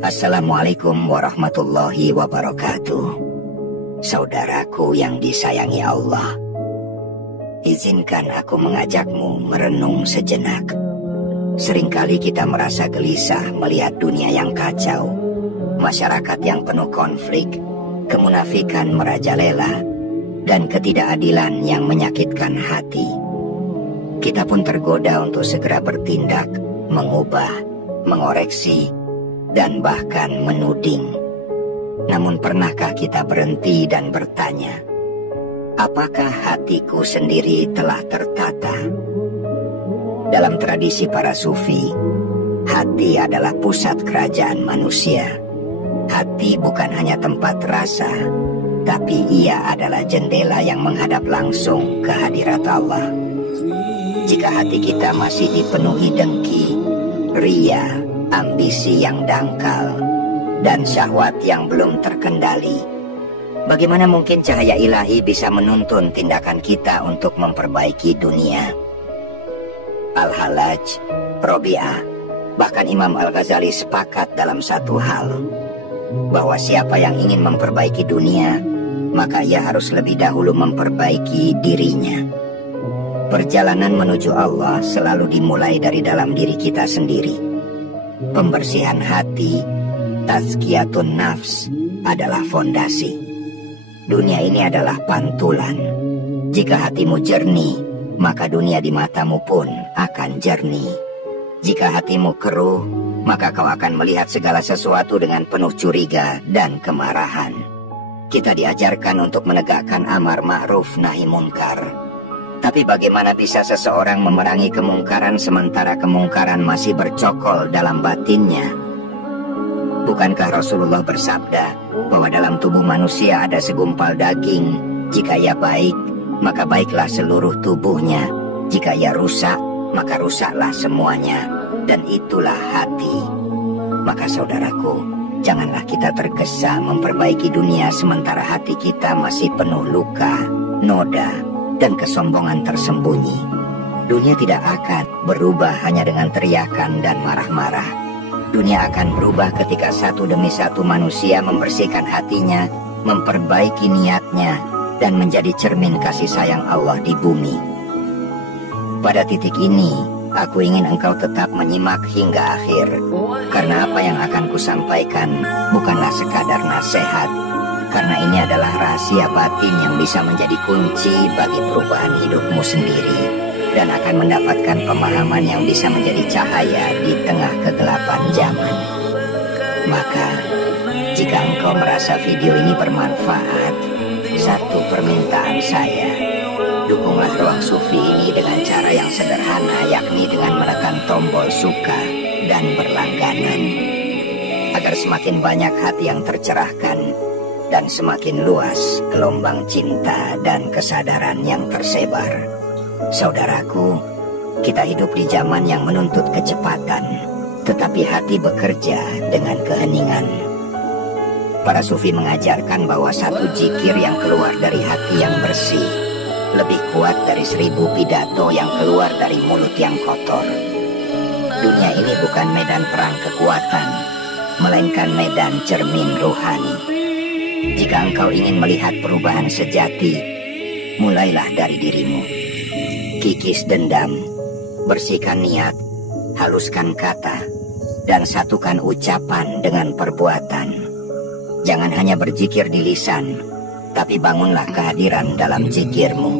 Assalamualaikum warahmatullahi wabarakatuh. Saudaraku yang disayangi Allah, izinkan aku mengajakmu merenung sejenak. Seringkali kita merasa gelisah melihat dunia yang kacau, masyarakat yang penuh konflik, kemunafikan merajalela, dan ketidakadilan yang menyakitkan hati. Kita pun tergoda untuk segera bertindak, mengubah, mengoreksi, dan bahkan menuding. Namun pernahkah kita berhenti dan bertanya, apakah hatiku sendiri telah tertata? Dalam tradisi para sufi, hati adalah pusat kerajaan manusia. Hati bukan hanya tempat rasa, tapi ia adalah jendela yang menghadap langsung ke hadirat Allah. Jika hati kita masih dipenuhi dengki, ria, ambisi yang dangkal, dan syahwat yang belum terkendali, bagaimana mungkin cahaya ilahi bisa menuntun tindakan kita untuk memperbaiki dunia? Al-Hallaj, Robi'ah, bahkan Imam Al-Ghazali sepakat dalam satu hal, bahwa siapa yang ingin memperbaiki dunia, maka ia harus lebih dahulu memperbaiki dirinya. Perjalanan menuju Allah selalu dimulai dari dalam diri kita sendiri. Pembersihan hati, tazkiyatun nafs, adalah fondasi. Dunia ini adalah pantulan. Jika hatimu jernih, maka dunia di matamu pun akan jernih. Jika hatimu keruh, maka kau akan melihat segala sesuatu dengan penuh curiga dan kemarahan. Kita diajarkan untuk menegakkan amar ma'ruf nahi munkar. Tapi bagaimana bisa seseorang memerangi kemungkaran sementara kemungkaran masih bercokol dalam batinnya? Bukankah Rasulullah bersabda bahwa dalam tubuh manusia ada segumpal daging? Jika ia baik, maka baiklah seluruh tubuhnya. Jika ia rusak, maka rusaklah semuanya. Dan itulah hati. Maka saudaraku, janganlah kita tergesa memperbaiki dunia sementara hati kita masih penuh luka, noda, dan kesombongan tersembunyi. Dunia tidak akan berubah hanya dengan teriakan dan marah-marah. Dunia akan berubah ketika satu demi satu manusia membersihkan hatinya, memperbaiki niatnya, dan menjadi cermin kasih sayang Allah di bumi. Pada titik ini, aku ingin engkau tetap menyimak hingga akhir, karena apa yang akan kusampaikan bukanlah sekadar nasihat, karena ini adalah rahasia batin yang bisa menjadi kunci bagi perubahan hidupmu sendiri dan akan mendapatkan pemahaman yang bisa menjadi cahaya di tengah kegelapan zaman. Maka, jika engkau merasa video ini bermanfaat, satu permintaan saya, dukunglah Ruang Sufi ini dengan cara yang sederhana, yakni dengan menekan tombol suka dan berlangganan, agar semakin banyak hati yang tercerahkan dan semakin luas gelombang cinta dan kesadaran yang tersebar. Saudaraku, kita hidup di zaman yang menuntut kecepatan, tetapi hati bekerja dengan keheningan. Para sufi mengajarkan bahwa satu zikir yang keluar dari hati yang bersih lebih kuat dari 1000 pidato yang keluar dari mulut yang kotor. Dunia ini bukan medan perang kekuatan, melainkan medan cermin rohani. Jika engkau ingin melihat perubahan sejati, mulailah dari dirimu. Kikis dendam, bersihkan niat, haluskan kata, dan satukan ucapan dengan perbuatan. Jangan hanya berzikir di lisan, tapi bangunlah kehadiran dalam zikirmu.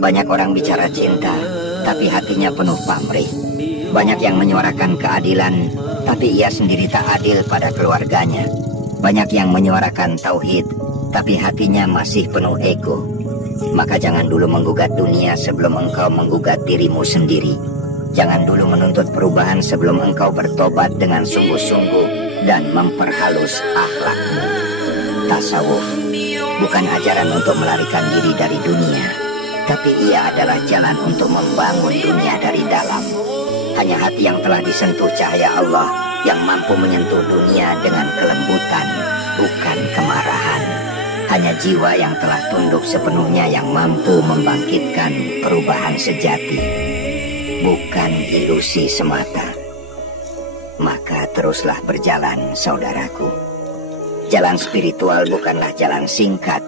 Banyak orang bicara cinta, tapi hatinya penuh pamrih. Banyak yang menyuarakan keadilan, tapi ia sendiri tak adil pada keluarganya. Banyak yang menyuarakan tauhid, tapi hatinya masih penuh ego. Maka jangan dulu menggugat dunia sebelum engkau menggugat dirimu sendiri. Jangan dulu menuntut perubahan sebelum engkau bertobat dengan sungguh-sungguh dan memperhalus akhlakmu. Tasawuf bukan ajaran untuk melarikan diri dari dunia, tapi ia adalah jalan untuk membangun dunia dari dalam. Hanya hati yang telah disentuh cahaya Allah yang mampu menyentuh dunia dengan kelembutan, bukan kemarahan. Hanya jiwa yang telah tunduk sepenuhnya yang mampu membangkitkan perubahan sejati, bukan ilusi semata. maka teruslah berjalan, saudaraku. Jalan spiritual bukanlah jalan singkat,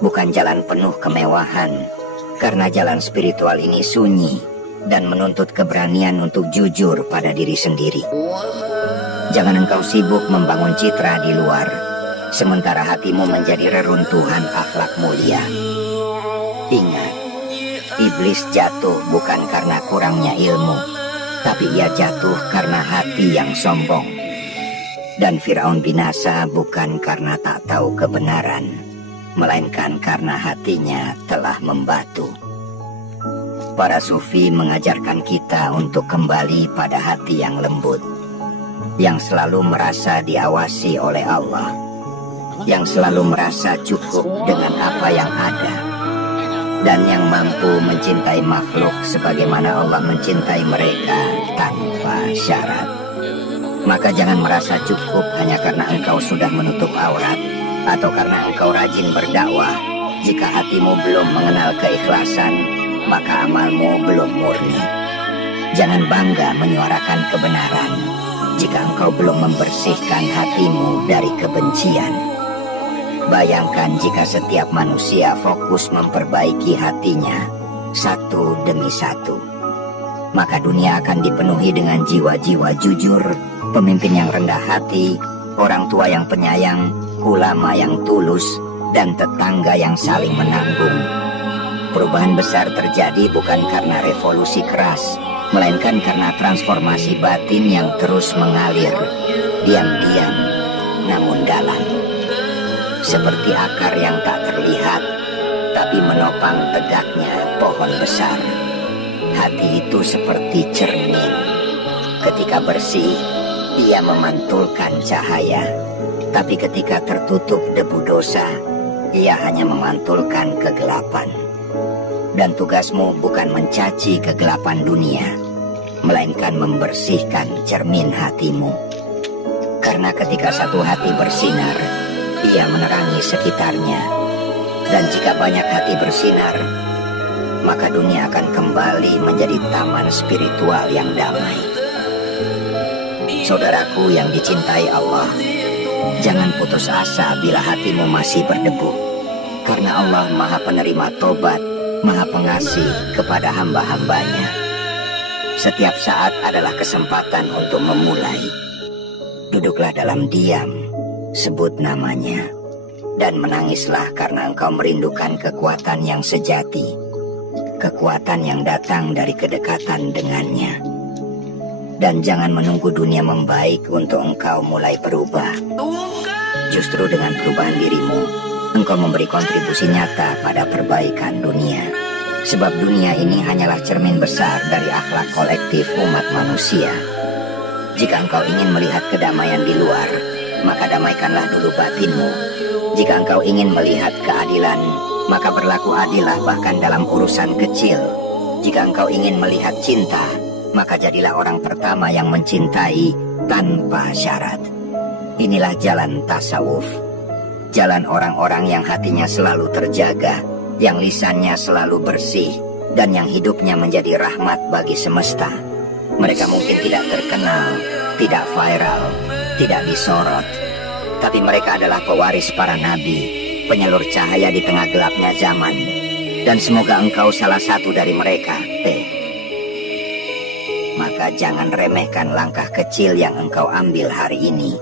bukan jalan penuh kemewahan, karena jalan spiritual ini sunyi dan menuntut keberanian untuk jujur pada diri sendiri. Jangan engkau sibuk membangun citra di luar, sementara hatimu menjadi reruntuhan akhlak mulia. Ingat, iblis jatuh bukan karena kurangnya ilmu, tapi ia jatuh karena hati yang sombong. Dan Firaun binasa bukan karena tak tahu kebenaran, melainkan karena hatinya telah membatu. Para sufi mengajarkan kita untuk kembali pada hati yang lembut, yang selalu merasa diawasi oleh Allah, yang selalu merasa cukup dengan apa yang ada, dan yang mampu mencintai makhluk sebagaimana Allah mencintai mereka tanpa syarat. Maka jangan merasa cukup hanya karena engkau sudah menutup aurat, atau karena engkau rajin berdakwah. Jika hatimu belum mengenal keikhlasan, maka amalmu belum murni. Jangan bangga menyuarakan kebenaran jika engkau belum membersihkan hatimu dari kebencian. Bayangkan jika setiap manusia fokus memperbaiki hatinya satu demi satu, maka dunia akan dipenuhi dengan jiwa-jiwa jujur, pemimpin yang rendah hati, orang tua yang penyayang, ulama yang tulus, dan tetangga yang saling menanggung. Perubahan besar terjadi bukan karena revolusi keras, melainkan karena transformasi batin yang terus mengalir, diam-diam namun dalam. Seperti akar yang tak terlihat, tapi menopang tegaknya pohon besar. Hati itu seperti cermin. Ketika bersih, ia memantulkan cahaya. Tapi ketika tertutup debu dosa, ia hanya memantulkan kegelapan. Dan tugasmu bukan mencaci kegelapan dunia, melainkan membersihkan cermin hatimu. Karena ketika satu hati bersinar, ia menerangi sekitarnya. Dan jika banyak hati bersinar, maka dunia akan kembali menjadi taman spiritual yang damai. Saudaraku yang dicintai Allah, jangan putus asa bila hatimu masih berdebu, karena Allah Maha Penerima Tobat, Maha Pengasih kepada hamba-hambanya. Setiap saat adalah kesempatan untuk memulai. Duduklah dalam diam, sebut namanya, dan menangislah karena engkau merindukan kekuatan yang sejati, kekuatan yang datang dari kedekatan dengannya. Dan jangan menunggu dunia membaik untuk engkau mulai berubah. Justru dengan perubahan dirimu, engkau memberi kontribusi nyata pada perbaikan dunia. Sebab dunia ini hanyalah cermin besar dari akhlak kolektif umat manusia. Jika engkau ingin melihat kedamaian di luar, maka damaikanlah dulu batinmu. Jika engkau ingin melihat keadilan, maka berlaku adillah bahkan dalam urusan kecil. Jika engkau ingin melihat cinta, maka jadilah orang pertama yang mencintai tanpa syarat. Inilah jalan tasawuf, jalan orang-orang yang hatinya selalu terjaga, yang lisannya selalu bersih, dan yang hidupnya menjadi rahmat bagi semesta. Mereka mungkin tidak terkenal, tidak viral, tidak disorot, tapi mereka adalah pewaris para nabi, penyalur cahaya di tengah gelapnya zaman. Dan semoga engkau salah satu dari mereka. Maka jangan remehkan langkah kecil yang engkau ambil hari ini.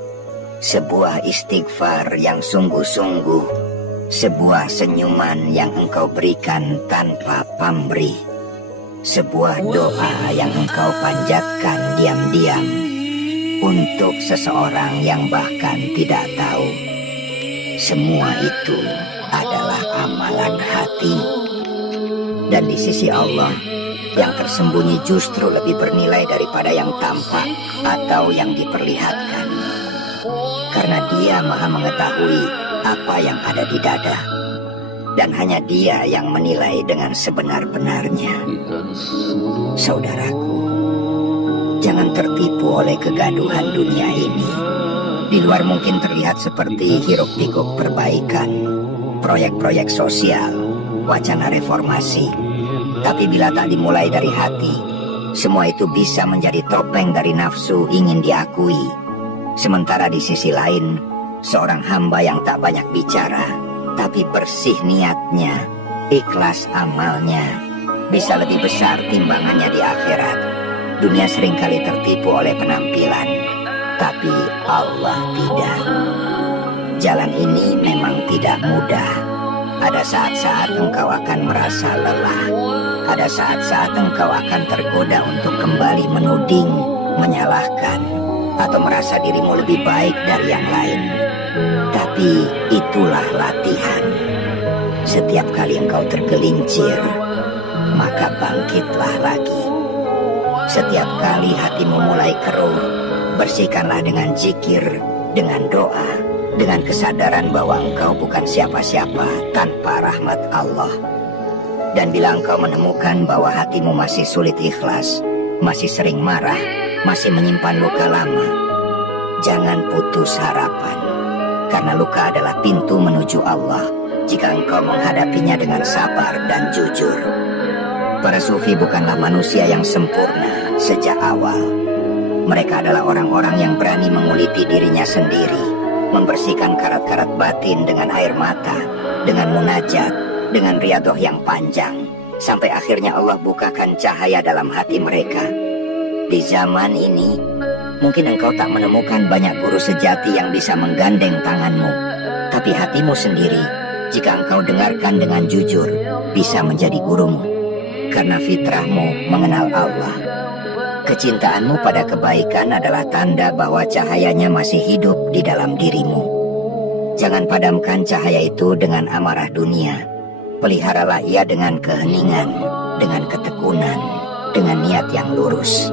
Sebuah istighfar yang sungguh-sungguh, sebuah senyuman yang engkau berikan tanpa pamrih, sebuah doa yang engkau panjatkan diam-diam untuk seseorang yang bahkan tidak tahu. Semua itu adalah amalan hati. Dan di sisi Allah, yang tersembunyi justru lebih bernilai daripada yang tampak atau yang diperlihatkan. Karena Dia Maha mengetahui apa yang ada di dada, dan hanya Dia yang menilai dengan sebenar-benarnya. Saudaraku, jangan tertipu oleh kegaduhan dunia ini. Di luar mungkin terlihat seperti hiruk-pikuk perbaikan, proyek-proyek sosial, wacana reformasi. Tapi bila tak dimulai dari hati, Semua itu bisa menjadi topeng dari nafsu ingin diakui. Sementara di sisi lain, seorang hamba yang tak banyak bicara, tapi bersih niatnya, ikhlas amalnya, bisa lebih besar timbangannya di akhirat. Dunia seringkali tertipu oleh penampilan, tapi Allah tidak. Jalan ini memang tidak mudah. Ada saat-saat engkau akan merasa lelah. Ada saat-saat engkau akan tergoda untuk kembali menuding, menyalahkan, atau merasa dirimu lebih baik dari yang lain. Tapi itulah latihan. Setiap kali engkau tergelincir, maka bangkitlah lagi. Setiap kali hatimu mulai keruh, bersihkanlah dengan zikir, dengan doa, dengan kesadaran bahwa engkau bukan siapa-siapa tanpa rahmat Allah. Dan bila engkau menemukan bahwa hatimu masih sulit ikhlas, masih sering marah, masih menyimpan luka lama, jangan putus harapan. Karena luka adalah pintu menuju Allah jika engkau menghadapinya dengan sabar dan jujur. Para sufi bukanlah manusia yang sempurna sejak awal. Mereka adalah orang-orang yang berani menguliti dirinya sendiri, membersihkan karat-karat batin dengan air mata, dengan munajat, dengan riadoh yang panjang, sampai akhirnya Allah bukakan cahaya dalam hati mereka. Di zaman ini, mungkin engkau tak menemukan banyak guru sejati yang bisa menggandeng tanganmu, tapi hatimu sendiri, jika engkau dengarkan dengan jujur, bisa menjadi gurumu, karena fitrahmu mengenal Allah. Kecintaanmu pada kebaikan adalah tanda bahwa cahayanya masih hidup di dalam dirimu. Jangan padamkan cahaya itu dengan amarah dunia. Peliharalah ia dengan keheningan, dengan ketekunan, dengan niat yang lurus.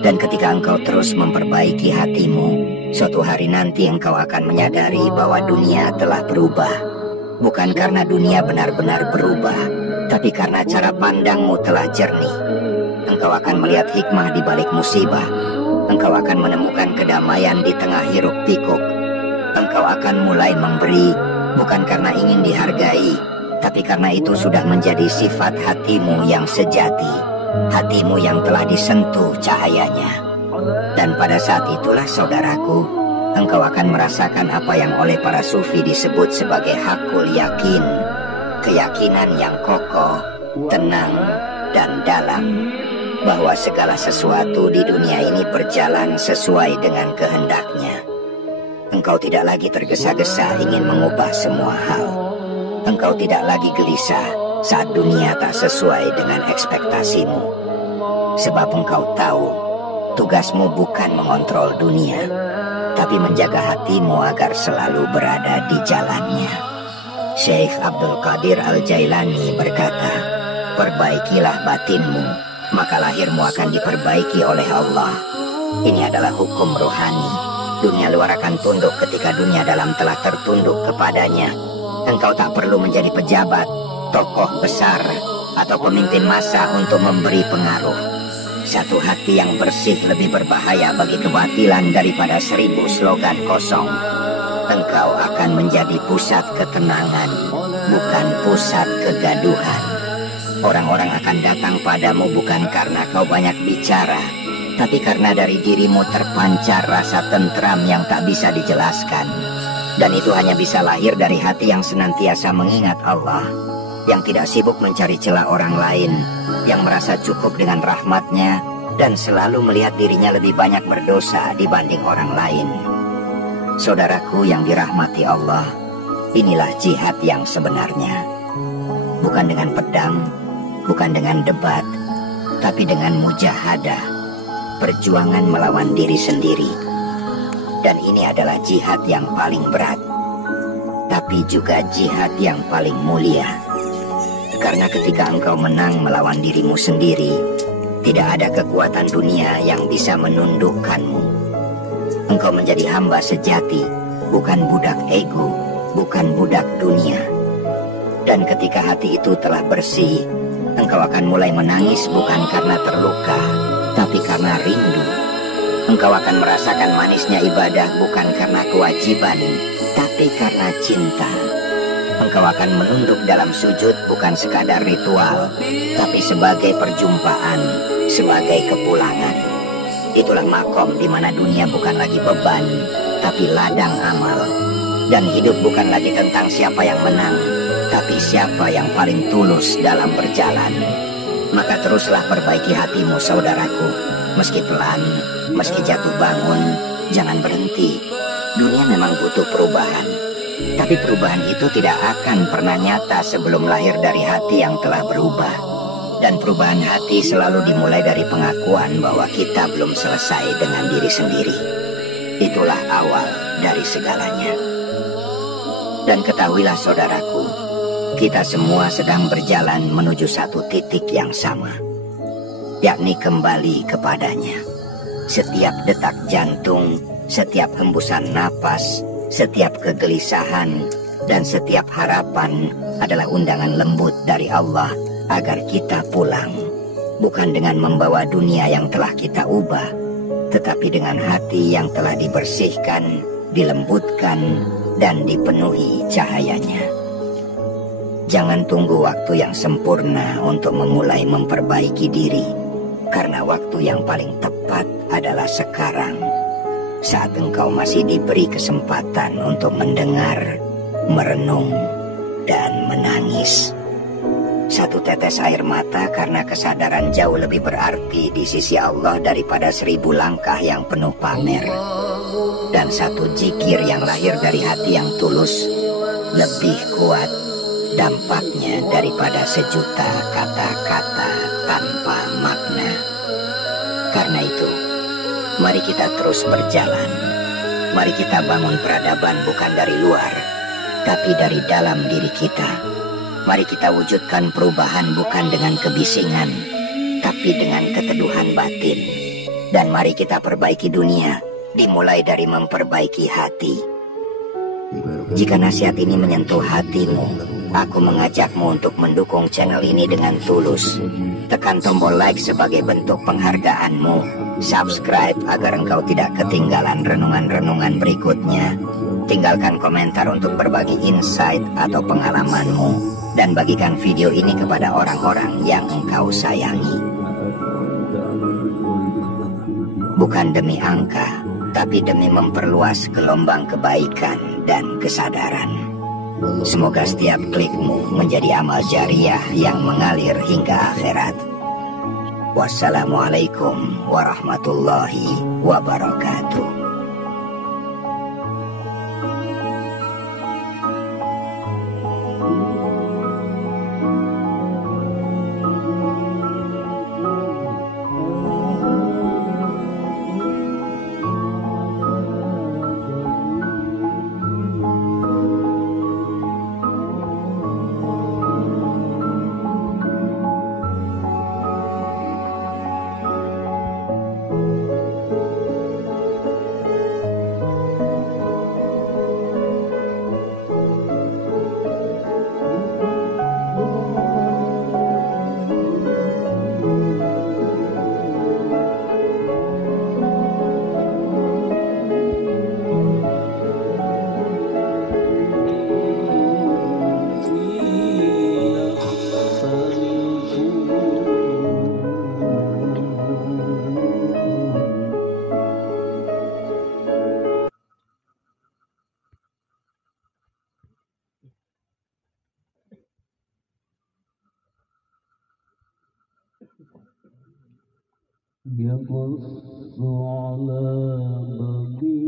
Dan ketika engkau terus memperbaiki hatimu, suatu hari nanti engkau akan menyadari bahwa dunia telah berubah. Bukan karena dunia benar-benar berubah, tapi karena cara pandangmu telah jernih. Engkau akan melihat hikmah di balik musibah. Engkau akan menemukan kedamaian di tengah hiruk pikuk. Engkau akan mulai memberi, bukan karena ingin dihargai, tapi karena itu sudah menjadi sifat hatimu yang sejati, hatimu yang telah disentuh cahayanya. Dan pada saat itulah saudaraku, engkau akan merasakan apa yang oleh para sufi disebut sebagai hakul yakin, keyakinan yang kokoh, tenang, dan dalam, bahwa segala sesuatu di dunia ini berjalan sesuai dengan kehendaknya. Engkau tidak lagi tergesa-gesa ingin mengubah semua hal. Engkau tidak lagi gelisah saat dunia tak sesuai dengan ekspektasimu. Sebab engkau tahu, tugasmu bukan mengontrol dunia, tapi menjaga hatimu agar selalu berada di jalannya. Syekh Abdul Qadir Al-Jailani berkata, perbaikilah batinmu, maka lahirmu akan diperbaiki oleh Allah. Ini adalah hukum rohani. Dunia luar akan tunduk ketika dunia dalam telah tertunduk kepadanya. Engkau tak perlu menjadi pejabat, tokoh besar, atau pemimpin massa untuk memberi pengaruh. Satu hati yang bersih lebih berbahaya bagi kebatilan daripada 1000 slogan kosong. Engkau akan menjadi pusat ketenangan, bukan pusat kegaduhan. Orang-orang akan datang padamu bukan karena kau banyak bicara, tapi karena dari dirimu terpancar rasa tentram yang tak bisa dijelaskan. Dan itu hanya bisa lahir dari hati yang senantiasa mengingat Allah, yang tidak sibuk mencari celah orang lain, yang merasa cukup dengan rahmatnya, dan selalu melihat dirinya lebih banyak berdosa dibanding orang lain. Saudaraku yang dirahmati Allah, inilah jihad yang sebenarnya. Bukan dengan pedang, bukan dengan debat, tapi dengan mujahadah, perjuangan melawan diri sendiri. Dan ini adalah jihad yang paling berat, tapi juga jihad yang paling mulia. Karena ketika engkau menang melawan dirimu sendiri, tidak ada kekuatan dunia yang bisa menundukkanmu. Engkau menjadi hamba sejati, bukan budak ego, bukan budak dunia. Dan ketika hati itu telah bersih, engkau akan mulai menangis bukan karena terluka, tapi karena rindu. Engkau akan merasakan manisnya ibadah bukan karena kewajiban, tapi karena cinta. Engkau akan menunduk dalam sujud bukan sekadar ritual, tapi sebagai perjumpaan, sebagai kepulangan. Itulah makom di mana dunia bukan lagi beban, tapi ladang amal. Dan hidup bukan lagi tentang siapa yang menang, tapi siapa yang paling tulus dalam berjalan. Maka teruslah perbaiki hatimu, saudaraku. Meski pelan, meski jatuh bangun, jangan berhenti. Dunia memang butuh perubahan, tapi perubahan itu tidak akan pernah nyata sebelum lahir dari hati yang telah berubah. Dan perubahan hati selalu dimulai dari pengakuan bahwa kita belum selesai dengan diri sendiri. Itulah awal dari segalanya. Dan ketahuilah saudaraku, kita semua sedang berjalan menuju satu titik yang sama, yakni kembali kepadanya. Setiap detak jantung, setiap hembusan napas, setiap kegelisahan, dan setiap harapan adalah undangan lembut dari Allah agar kita pulang, bukan dengan membawa dunia yang telah kita ubah, tetapi dengan hati yang telah dibersihkan, dilembutkan, dan dipenuhi cahayanya. Jangan tunggu waktu yang sempurna untuk memulai memperbaiki diri, karena waktu yang paling tepat adalah sekarang, saat engkau masih diberi kesempatan untuk mendengar, merenung, dan menangis. Satu tetes air mata karena kesadaran jauh lebih berarti di sisi Allah daripada 1000 langkah yang penuh pamer. Dan satu zikir yang lahir dari hati yang tulus lebih kuat dampaknya daripada 1.000.000 kata-kata tanpa makna. Karena itu, mari kita terus berjalan. Mari kita bangun peradaban bukan dari luar, tapi dari dalam diri kita. Mari kita wujudkan perubahan bukan dengan kebisingan, tapi dengan keteduhan batin. Dan mari kita perbaiki dunia, dimulai dari memperbaiki hati. Jika nasihat ini menyentuh hatimu, aku mengajakmu untuk mendukung channel ini dengan tulus. Tekan tombol like sebagai bentuk penghargaanmu. Subscribe agar engkau tidak ketinggalan renungan-renungan berikutnya. Tinggalkan komentar untuk berbagi insight atau pengalamanmu. Dan bagikan video ini kepada orang-orang yang engkau sayangi. Bukan demi angka, tapi demi memperluas gelombang kebaikan dan kesadaran. Semoga setiap klikmu menjadi amal jariah yang mengalir hingga akhirat. Wassalamualaikum warahmatullahi wabarakatuh. يقص على بقية